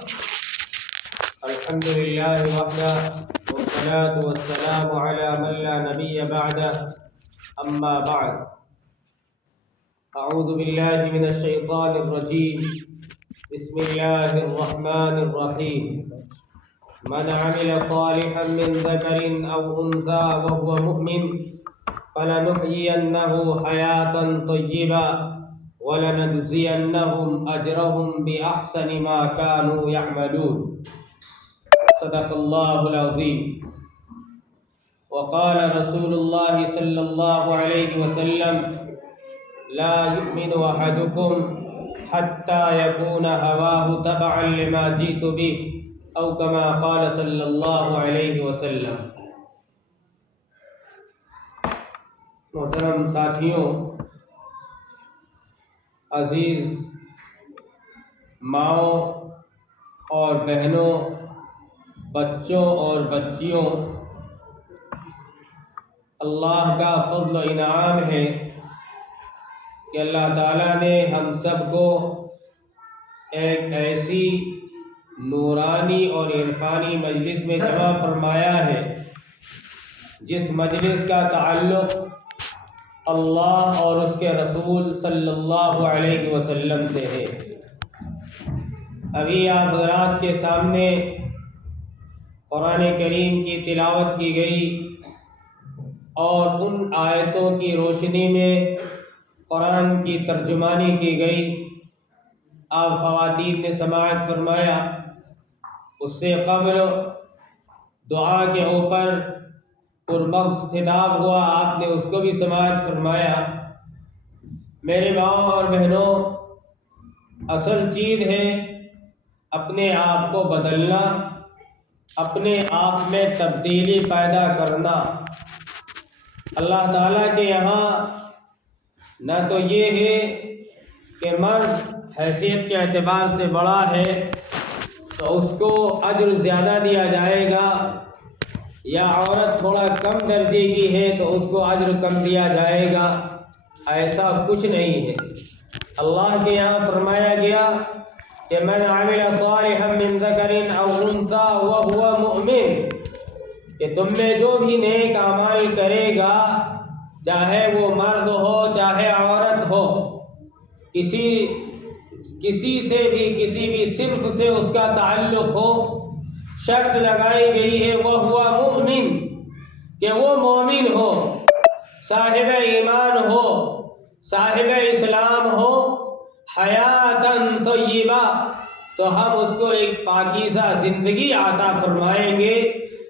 الحمد لله وحده والصلاة والسلام على من لا نبي بعده أما بعد أعوذ بالله من الشيطان الرجيم بسم الله الرحمن الرحيم من عمل صالحا من ذكر أو أنثى وهو مؤمن فلنحيينه حياة طيبة ولنجزينهم أجرهم بأحسن ما كانوا يعملون صدق الله العظيم وقال رسول الله صلى الله عليه وسلم لا يؤمن أحدكم حتى يكون هواه تبعا لما جئت به أو كما قال صلى الله عليه وسلم۔ محترم ساتھیوں، عزیز ماؤں اور بہنوں، بچوں اور بچیوں، اللہ کا فضل و انعام ہے کہ اللہ تعالیٰ نے ہم سب کو ایک ایسی نورانی اور عرفانی مجلس میں جمع فرمایا ہے جس مجلس کا تعلق اللہ اور اس کے رسول صلی اللہ علیہ وسلم سے ہے۔ ابھی آپ حضرات کے سامنے قرآن کریم کی تلاوت کی گئی اور ان آیتوں کی روشنی میں قرآن کی ترجمانی کی گئی۔ آپ خواتین نے سماعت فرمایا، اس سے قبل دعا کے اوپر پرمغز خطاب ہوا، آپ نے اس کو بھی سماعت فرمایا۔ میرے ماؤں اور بہنوں، اصل چیز ہے اپنے آپ کو بدلنا، اپنے آپ میں تبدیلی پیدا کرنا۔ اللہ تعالیٰ کے یہاں نہ تو یہ ہے کہ مرد حیثیت کے اعتبار سے بڑا ہے تو اس کو اجر زیادہ دیا جائے گا، یا عورت تھوڑا کم درجے کی ہے تو اس کو اجر کم دیا جائے گا۔ ایسا کچھ نہیں ہے۔ اللہ کے یہاں فرمایا گیا کہ من عمل صالحا من ذکر او انثى وهو مؤمن، کہ تم میں جو بھی نیک اعمال کرے گا، چاہے وہ مرد ہو چاہے عورت ہو، کسی سے بھی کسی بھی صنف سے اس کا تعلق ہو، شرط لگائی گئی ہے وہو مؤمن، کہ وہ مومن ہو، صاحب ایمان ہو، صاحب اسلام ہو، حیاتاً طیبہ، تو ہم اس کو ایک پاکیزہ زندگی عطا فرمائیں گے۔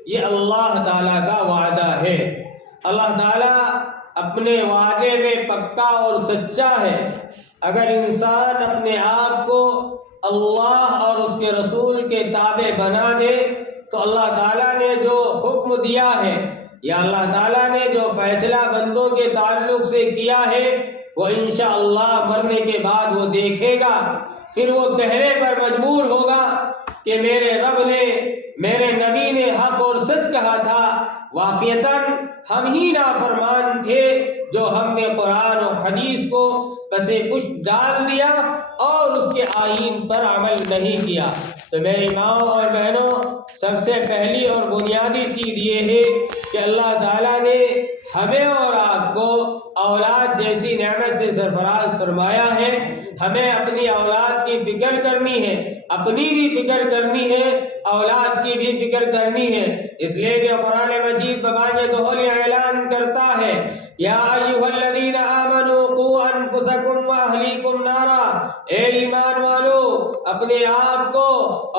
یہ اللہ تعالیٰ کا وعدہ ہے۔ اللہ تعالیٰ اپنے وعدے میں پکا اور سچا ہے۔ اگر انسان اپنے آپ کو اللہ اور اس کے رسول کے تابع بنا دے تو اللہ تعالیٰ نے جو حکم دیا ہے یا اللہ تعالیٰ نے جو فیصلہ بندوں کے تعلق سے کیا ہے وہ انشاءاللہ مرنے کے بعد وہ دیکھے گا، پھر وہ کہنے پر مجبور ہوگا کہ میرے رب نے، میرے نبی نے حق اور سچ کہا تھا، واقعتاً ہم ہی نافرمان تھے جو ہم نے قرآن و حدیث کو پسے پشت ڈال دیا اور اس کے آئین پر عمل نہیں کیا۔ تو میری ماؤں اور بہنوں، سب سے پہلی اور بنیادی چیز یہ ہے کہ اللہ تعالیٰ نے ہمیں اور آپ کو اولاد جیسی نعمت سے سرفراز فرمایا ہے۔ ہمیں اپنی اولاد کی فکر کرنی ہے، اپنی بھی فکر کرنی ہے، اولاد کی بھی فکر کرنی ہے، اس لیے کہ قرآن مجید ببانگ دہل اعلان کرتا ہے، یا ایھا الذین آمنوا قوا انفسکم واہلیکم نارا، اے ایمان والو اپنے آپ کو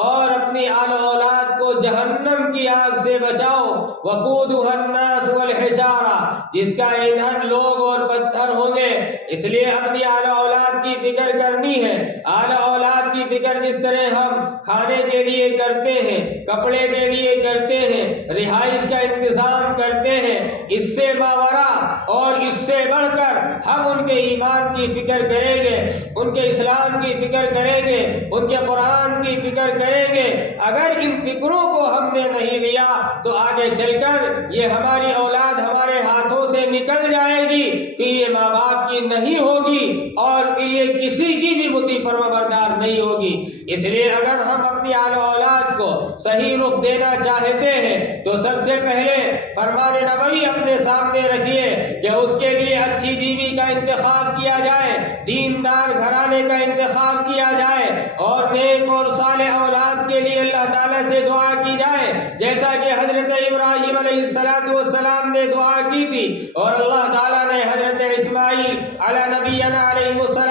اور اپنی آل اولاد کو جہنم کی آگ سے بچاؤ، وقودھا الناس والحجارہ، جس کا ایندھن لوگ اور پتھر ہوں گے۔ اس لیے اپنی آل اولاد کی فکر کرنی ہے۔ آل اولاد کی فکر جس طرح ہم کھانے کے لیے کرتے ہیں، کپڑے کے لیے کرتے ہیں، رہائش کا انتظام کرتے ہیں، اس سے ماورا اور اس سے بڑھ کر ہم ان کے ایمان کی فکر کریں گے، ان کے اسلام کی فکر کریں گے، ان کے قرآن کی فکر کریں رہیں گے۔ اگر ان فکروں کو ہم نے نہیں لیا تو آگے چل کر یہ ہماری اولاد ہمارے ہاتھوں سے نکل جائے گی، پھر یہ ماں باپ کی نہیں ہوگی اور پھر یہ کسی کی بھی مطیع فرما بردار نہیں ہوگی۔ اس لیے اگر ہم اپنی اولاد کو صحیح رخ دینا چاہتے ہیں تو سب سے پہلے فرمان نبوی اپنے سامنے رکھیے کہ اس کے لیے اچھی بیوی کا انتخاب کیا جائے، دیندار گھرانے کا انتخاب کیا جائے، اور نیک اور صالح اولاد کے لیے اللہ تعالیٰ سے دعا کی جائے، جیسا کہ حضرت ابراہیم علیہ السلام نے دعا کی تھی اور اللہ تعالیٰ نے حضرت اسماعیل علی نبینا علیہ السلام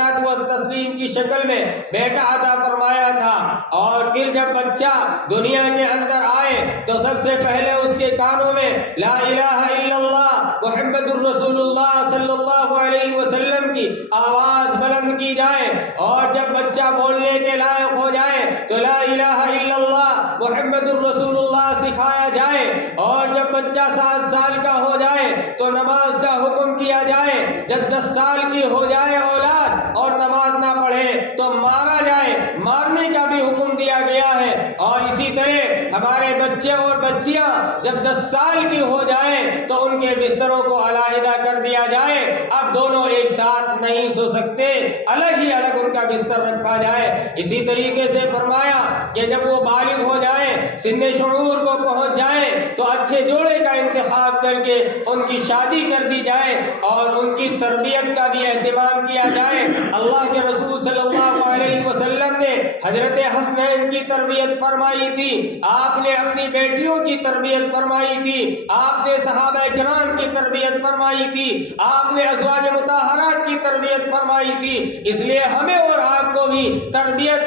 کی شکل میں بیٹا عطا فرمایا تھا۔ اور پھر جب بچہ دنیا کے اندر آئے تو سب سے پہلے اس کے کانوں میں لا الہ الا اللہ محمد الرسول اللہ صلی اللہ علیہ وسلم کی آواز بلند کی جائے، اور جب بچہ بولنے کے لائق ہو جائے تو لا الہ الا اللہ محمد الرسول اللہ سکھایا جائے، اور جب بچہ 7 سال کا ہو جائے تو نماز کا حکم کیا جائے، جب 10 سال کی ہو جائے اولاد اور نماز نہ پڑھے تو مارا جائے، مارنے کا بھی حکم دیا گیا ہے۔ اور اسی طرح ہمارے بچے اور بچیاں جب 10 سال کی ہو جائیں تو ان کے بستروں کو علیحدہ کر دیا جائے، اب دونوں ایک ساتھ نہیں سو سکتے، الگ ہی الگ ان کا بستر رکھا جائے۔ اسی طریقے سے فرمایا کہ جب وہ بالغ ہو جائیں، سن شعور کو پہنچ جائیں تو اچھے جوڑے کا انتخاب کر کے ان کی شادی کر دی جائے اور ان کی تربیت کا بھی اہتمام کیا جائے۔ اللہ کے رسول صلی اللہ علیہ وسلم نے حضرت حسنین کی تربیت فرمائی تھی، آپ نے اپنی بیٹیوں کی تربیت فرمائی تھی، آپ نے صحابہ کرام کی تربیت فرمائی تھی، آپ نے ازواج مطہرات کی تربیت فرمائی تھی۔ اس لیے ہمیں اور آپ کو بھی تربیت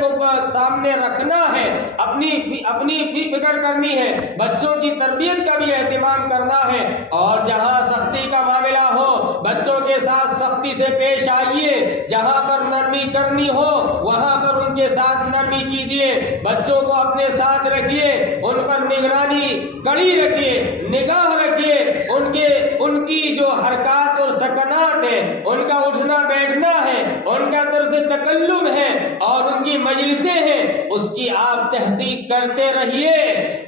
کو سامنے رکھنا ہے، اپنی بھی فکر کرنی ہے، بچوں کی تربیت کا بھی اہتمام کرنا ہے، اور جہاں سختی کا معاملہ ہو بچوں کے ساتھ سختی سے پیش آئیے، جہاں پر نرمی کرنی ہو وہاں پر ان کے ساتھ نرمی کیجیے، بچوں کو اپنے ساتھ رکھیے، ان پر نگرانی کڑی رکھیے، نگاہ رکھیے، ان کی جو حرکات اور سکنات ہیں، ان کا اٹھنا بیٹھنا ہے، ان کا طرز تکلم ہے اور ان کی مجلسیں ہیں، اس کی آپ تحقیق کرتے رہیے،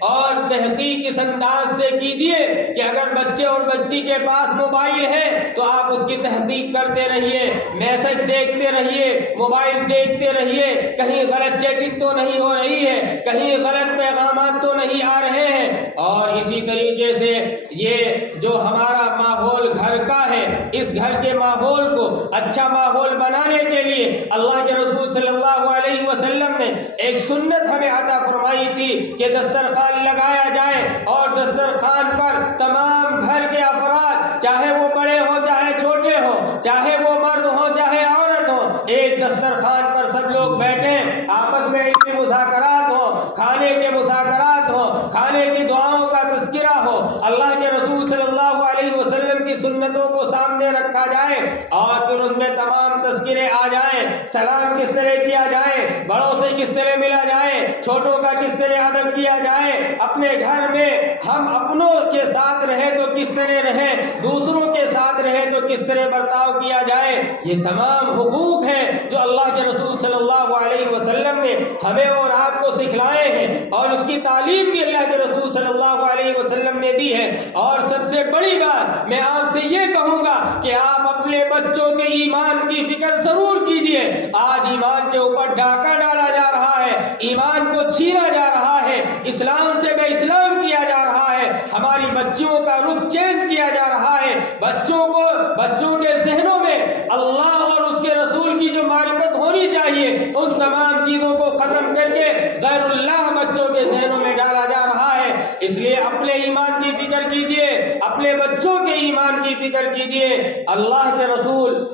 اور تحقیق اس انداز سے کیجیے کہ اگر بچے اور بچی کے پاس موبائل ہے تو آپ اس کی تحقیق کرتے رہیے، میسج دیکھتے رہیے، موبائل دیکھتے رہیے، کہیں غلط چیٹنگ تو نہیں ہو رہی ہے، کہیں غلط پیغامات تو نہیں آ رہے ہیں۔ اور اسی طریقے سے یہ جو ہمارا ماحول گھر کا ہے، اس گھر کے ماحول کو اچھا ماحول بنانے کے لیے اللہ کے رسول صلی اللہ علیہ وسلم نے ایک سنت ہمیں عطا فرمائی تھی کہ دسترخوان لگایا جائے، اور دسترخوان پر تمام گھر کے افراد، چاہے وہ بڑے ہوں چاہے چھوٹے ہوں، چاہے وہ مرد ہوں چاہے عورت ہو، ایک دسترخوان پر سب لوگ بیٹھیں، آپس میں علمی مذاکرات ہو، کھانے کے مذاکرات ہو، کھانے کی دعاؤں کا تذکرہ ہو، اللہ کے رسول صلی اللہ علیہ وسلم کی سنتوں کو سامنے رکھا جائے، اور پھر ان میں تمام تذکرے آ جائیں، سلام کس طرح کیا جائے، بڑوں سے کس طرح ملا جائے، چھوٹوں کا کس طرح ادب کیا جائے، اپنے گھر میں ہم اپنوں کے ساتھ رہیں تو کس طرح رہیں، دوسروں کے ساتھ رہیں تو کس طرح برتاؤ کیا جائے۔ یہ تمام حقوق ہیں جو اللہ کے رسول صلی اللہ علیہ وسلم نے ہمیں اور آپ کو سکھلائے ہیں، اور اس کی تعلیم بھی اللہ کے رسول صلی اللہ علیہ وسلم نے دی ہے۔ اور سب سے بڑی بات میں آپ سے یہ کہوں گا کہ آپ اپنے بچوں کے ایمان کی فکر ضرور کیجئے۔ آج ایمان کے اوپر ڈاکہ ڈالا جا رہا ہے، ایمان کو چھینا جا رہا ہے، اسلام سے بے اسلام کیا جا رہا ہے، ہماری بچیوں کا رخ چینج کیا جا رہا ہے، بچوں کے ذہنوں میں اللہ اور اس کے رسول کی جو معرفت ہونی چاہیے ان تمام چیزوں کو ختم کر کے غیر اللہ بچوں کے ذہنوں میں ڈالا جا رہا ہے۔ اس لیے اپنے ایمان کی فکر کیجئے، اپنے بچوں کے ایمان کی فکر کیجئے۔ اللہ کے رسول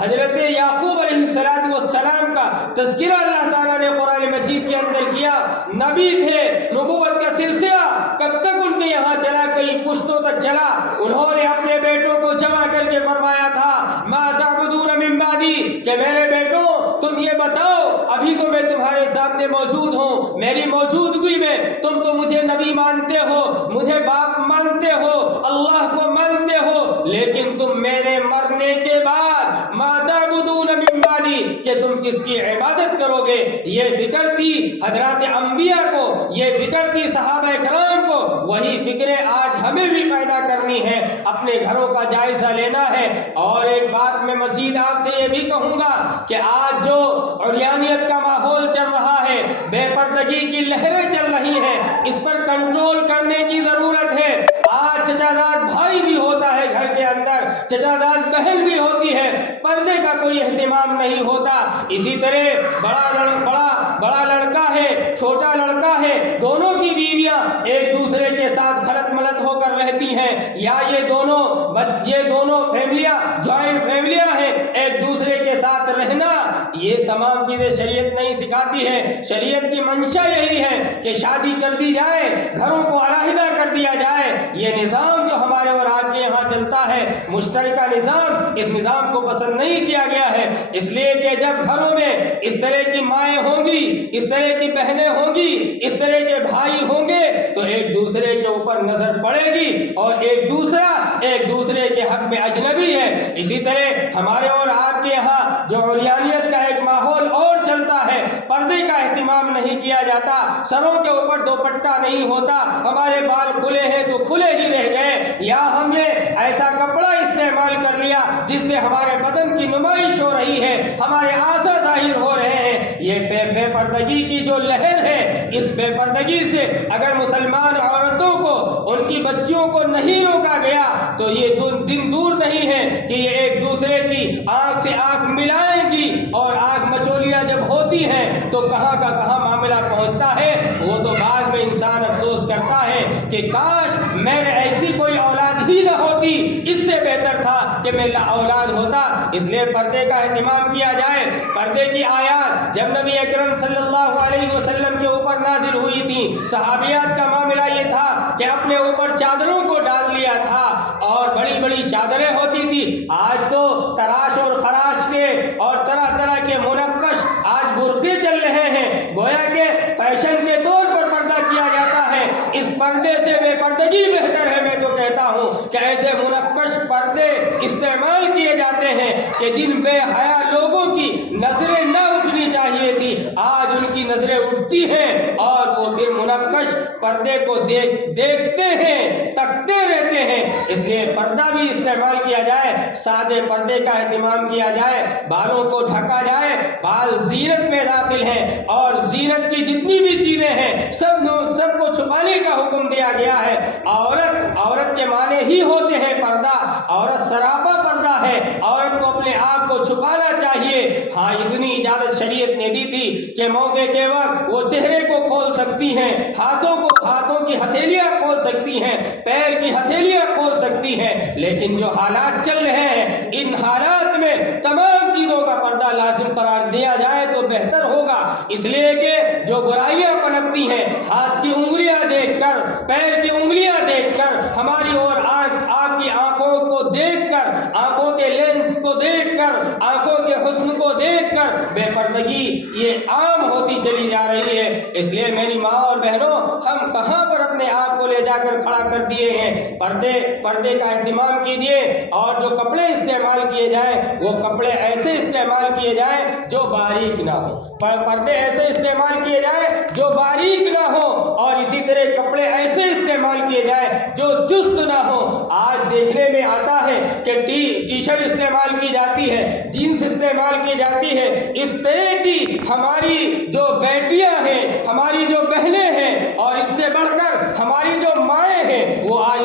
حضرت یعقوب علیہ السلام کا تذکرہ اللہ تعالیٰ نے قرآن مجید کے اندر کیا، نبی تھے، نبوت کا سلسلہ کب تک ان کے یہاں چلا، کئی پشتوں تک چلا، انہوں نے اپنے بیٹوں کو جمع کر کے فرمایا تھا ما تعبدون من بعدی، کہ میرے بیٹوں تم یہ بتاؤ ابھی تو میں تمہارے سامنے موجود ہوں، میری موجودگی میں تم تو مجھے نبی مانتے ہو، مجھے باپ مانتے ہو، اللہ کو مانتے ہو، لیکن تم میرے مرنے کے بعد ما تعبدون من بعدی کہ تم کس کی عبادت کرو گے۔ یہ فکر تھی حضرات انبیاء کو، یہ فکر تھی صحابہ کرام کو، وہی فکریں آج ہمیں بھی پیدا کرنی ہے، اپنے گھروں کا جائزہ لینا ہے۔ اور ایک بات میں مزید آپ سے یہ بھی کہوں گا کہ آج جو عریانیت کا ماحول چل رہا ہے، بے پردگی کی لہریں چل رہی ہیں، اس پر کنٹرول کرنے کی ضرورت ہے۔ آج چچا زاد بھائی بھی ہوتا ہے گھر کے اندر، چچا زاد بہن بھی ہوتی ہے، پردے کا کوئی اہتمام نہیں ہوتا۔ اسی طرح بڑا لڑکا ہے، چھوٹا لڑکا ہے، دونوں کی بیویاں ایک دوسرے کے ساتھ خلط ملط ہو کر رہتی ہیں، یا یہ دونوں فیملیاں جوائنٹ فیملیاں ہیں، ایک دوسرے کے ساتھ رہنا، یہ تمام چیزیں شریعت نہیں سکھاتی ہے۔ شریعت کی منشا یہی ہے کہ شادی کر دی جائے، گھروں کو علیحدہ کر دیا جائے۔ یہ نظام جو ہمارے اور آپ کے یہاں چلتا ہے، مشترکہ نظام، اس نظام کو پسند نہیں کیا گیا ہے، اس لیے کہ جب گھروں میں اس طرح کی مائیں ہوں گی، اس طرح کی بہنیں ہوں گی، اس طرح کے بھائی ہوں گے تو ایک دوسرے کے اوپر نظر پڑے گی اور ایک دوسرے کے حق میں اجنبی ہے۔ اسی طرح ہمارے اور آپ کے یہاں جو عریانیت کا ایک ماحول اور چلتا ہے، پردے کا اہتمام نہیں کیا جاتا، سروں کے اوپر دوپٹہ نہیں ہوتا، ہمارے بال کھلے ہیں تو کھلے ہی رہ گئے، یا ہم نے ایسا کپڑا استعمال کر لیا جس سے ہمارے بدن کی نمائش ہو رہی ہے، ہمارے اعضاء ظاہر ہو رہے ہیں۔ یہ بے پردگی کی جو لہر ہے، اس بے پردگی سے اگر مسلمان عورتوں کو، ان کی بچیوں کو نہیں روکا گیا تو یہ دن دور نہیں ہے کہ یہ ایک دوسرے کی آنکھ سے آنکھ ملائیں گی، اور آنکھ مچولیاں جب ہوتی ہیں تو کہاں کا کہاں معاملہ پہنچتا ہے۔ وہ تو بعد میں انسان افسوس کرتا ہے کہ کاش میرے ایسی کوئی اولاد ہی نہ ہوتی، اس سے بہتر تھا کہ میرا اولاد ہوتا۔ اس لیے پردے کا اہتمام کیا جائے۔ پردے کی آیات جب نبی اکرم صلی اللہ علیہ وسلم کے اوپر نازل ہوئی تھی، صحابیات کا معاملہ یہ تھا کہ اپنے اوپر چادروں کو ڈال لیا تھا، اور بڑی بڑی چادریں ہوتی تھی۔ آج تو تراش اور خراش کے اور طرح طرح کے منقش آج برقعے چل رہے ہیں، گویا کہ فیشن کے طور پر پردہ کیا جاتا ہے۔ اس پردے سے بے پردگی بہتر ہے۔ میں تو کہتا ہوں کہ ایسے منقش پردے استعمال کیے جاتے ہیں کہ جن بے حیا لوگوں کی نظریں نہ اٹھنی چاہیے تھی، آج ان کی نظریں اٹھتی ہیں اور وہ پھر منقش پردے کو دیکھتے ہیں، تکتے رہتے ہیں۔ اس لیے پردہ بھی استعمال کیا جائے، سادے پردے کا اہتمام کیا جائے، بالوں کو ڈھکا جائے۔ بال زینت میں داخل ہیں، اور زینت کی جتنی بھی چیزیں ہیں سب کو چھپانے کا حکم دیا گیا ہے۔ عورت کے معنی ہی ہوتے ہیں پردہ، عورت سراپا پردہ ہے، عورت کو اپنے آپ کو چھپانا چاہیے۔ ہاں، اتنی اجازت شریعت نے دی تھی کہ موقع کے وقت وہ چہرے کو کھول سکتی ہیں، ہاتھوں کی ہتھیلیاں کھول سکتی ہیں، پیر کی ہتھیلیاں کھول سکتی ہیں، لیکن جو حالات چل رہے ہیں، ان حالات میں تمام چیزوں کا پردہ لازم قرار دیا جائے تو بہتر ہوگا۔ اس لیے کہ جو برائیاں پنپتی ہیں، ہاتھ کی انگلیاں دیکھ کر، پیر کی انگلیاں دیکھ کر، ہماری اور آپ کی آنکھوں کو دیکھ کر، آنکھوں کے لینس کو دیکھ کر، آنکھوں کے حسن کو دیکھ کر بے پردگی یہ عام ہوتی چلی جا رہی ہے۔ اس لیے میری ماں اور بہنوں، ہم کہاں پر اپنے آپ کو لے جا کر کھڑا کر دیے ہیں۔ پردے کا اہتمام کیجیے، اور جو کپڑے استعمال کیے جائیں وہ کپڑے ایسے استعمال کیے جائیں جو باریک نہ ہو، پردے ایسے استعمال کیے جائیں جو باریک نہ ہو، اور اسی طرح کپڑے ایسے استعمال کیے جائیں جو چست نہ ہو۔ آج دیکھنے میں آتا ہے کہ ٹی شرٹ استعمال کی جاتی ہے، جینس استعمال کی جاتی ہے۔ اس طرح کی ہماری جو بیٹیاں ہیں، ہماری جو بہنیں ہیں، اور اس سے بڑھ کر ہماری